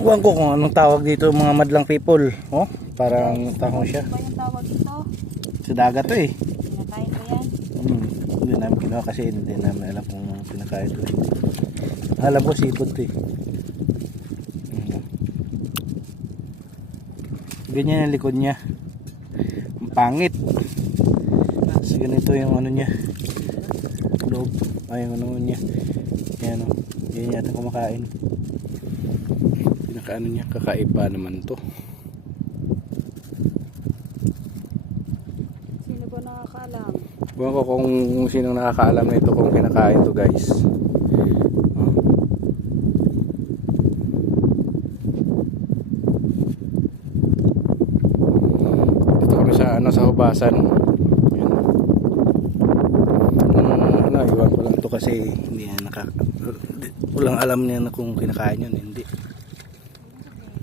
Huwag ko kung anong tawag dito mga madlang people. Oh, parang tahong siya. Ano ba yung tawag ito? Sa dagat to eh. Pinakain mo yan? Hindi namin kinuha kasi hindi namin alam kung pinakain to eh. Alam ko sipot to eh. Ganyan ang likod niya. Ang pangit. Kasi ganito yung ano niya. Loob. Ay, yung ano niya. Yan o. Yan yata kumakain. Pinakaano niya. Kakaiba naman to. Sino ba nakakaalam? Buwan ko kung sinong nakakaalam nito kung kinakain to guys. Dito kami sa ano, sa hubasan. Yan. Ano, iwan ko lang to kasi hindi walang alam niya na kung kinakain yun, hindi.